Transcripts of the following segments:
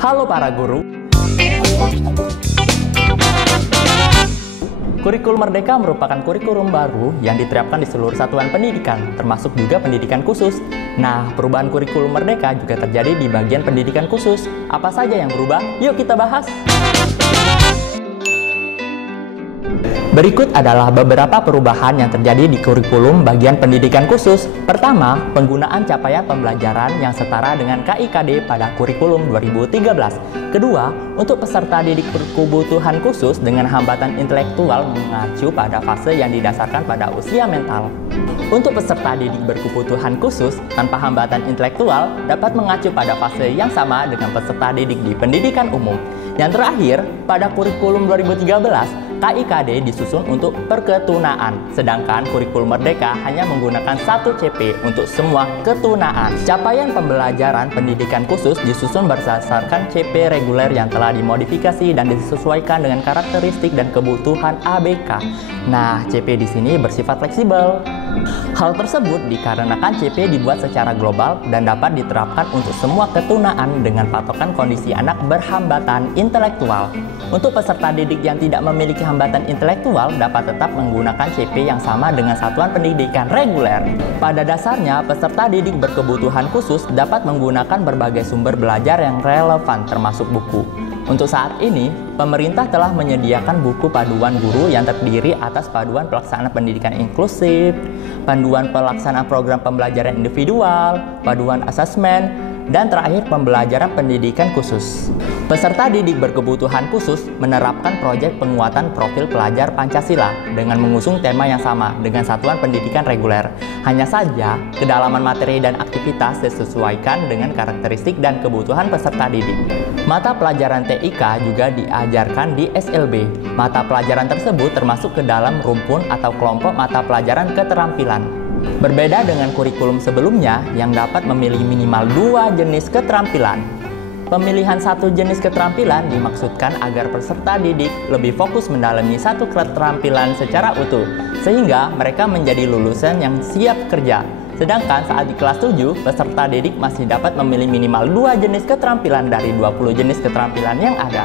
Halo para guru. Kurikulum Merdeka merupakan kurikulum baru yang diterapkan di seluruh satuan pendidikan, termasuk juga pendidikan khusus. Nah, perubahan kurikulum Merdeka juga terjadi di bagian pendidikan khusus. Apa saja yang berubah? Yuk kita bahas! Berikut adalah beberapa perubahan yang terjadi di kurikulum bagian pendidikan khusus. Pertama, penggunaan capaian pembelajaran yang setara dengan KIKD pada kurikulum 2013. Kedua, untuk peserta didik berkebutuhan khusus dengan hambatan intelektual mengacu pada fase yang didasarkan pada usia mental. Untuk peserta didik berkebutuhan khusus tanpa hambatan intelektual dapat mengacu pada fase yang sama dengan peserta didik di pendidikan umum. Yang terakhir, pada kurikulum 2013, KIKD disusun untuk perketunaan, sedangkan kurikulum Merdeka hanya menggunakan 1 CP untuk semua ketunaan. Capaian pembelajaran pendidikan khusus disusun berdasarkan CP reguler yang telah dimodifikasi dan disesuaikan dengan karakteristik dan kebutuhan ABK. Nah, CP di sini bersifat fleksibel. Hal tersebut dikarenakan CP dibuat secara global dan dapat diterapkan untuk semua ketunaan dengan patokan kondisi anak berhambatan intelektual. Untuk peserta didik yang tidak memiliki hambatan intelektual dapat tetap menggunakan CP yang sama dengan satuan pendidikan reguler. Pada dasarnya, peserta didik berkebutuhan khusus dapat menggunakan berbagai sumber belajar yang relevan termasuk buku. Untuk saat ini, pemerintah telah menyediakan buku panduan guru yang terdiri atas panduan pelaksanaan pendidikan inklusif, panduan pelaksanaan program pembelajaran individual, panduan asesmen, dan terakhir pembelajaran pendidikan khusus. Peserta didik berkebutuhan khusus menerapkan proyek penguatan profil pelajar Pancasila dengan mengusung tema yang sama dengan satuan pendidikan reguler. Hanya saja, kedalaman materi dan aktivitas disesuaikan dengan karakteristik dan kebutuhan peserta didik. Mata pelajaran TIK juga diajarkan di SLB. Mata pelajaran tersebut termasuk ke dalam rumpun atau kelompok mata pelajaran keterampilan. Berbeda dengan kurikulum sebelumnya yang dapat memilih minimal 2 jenis keterampilan. Pemilihan 1 jenis keterampilan dimaksudkan agar peserta didik lebih fokus mendalami satu keterampilan secara utuh, sehingga mereka menjadi lulusan yang siap kerja. Sedangkan saat di kelas 7, peserta didik masih dapat memilih minimal 2 jenis keterampilan dari 20 jenis keterampilan yang ada.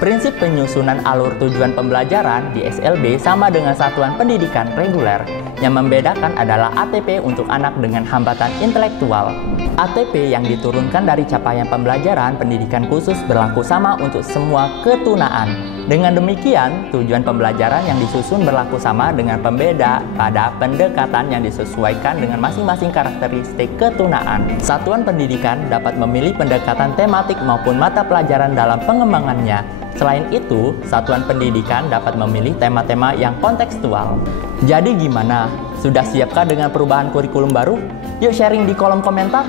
Prinsip penyusunan alur tujuan pembelajaran di SLB sama dengan satuan pendidikan reguler. Yang membedakan adalah ATP untuk anak dengan hambatan intelektual. ATP yang diturunkan dari capaian pembelajaran pendidikan khusus berlaku sama untuk semua ketunaan. Dengan demikian, tujuan pembelajaran yang disusun berlaku sama dengan pembeda pada pendekatan yang disesuaikan dengan masing-masing karakteristik ketunaan. Satuan pendidikan dapat memilih pendekatan tematik maupun mata pelajaran dalam pengembangannya. Selain itu, satuan pendidikan dapat memilih tema-tema yang kontekstual. Jadi gimana? Sudah siapkah dengan perubahan kurikulum baru? Yuk sharing di kolom komentar!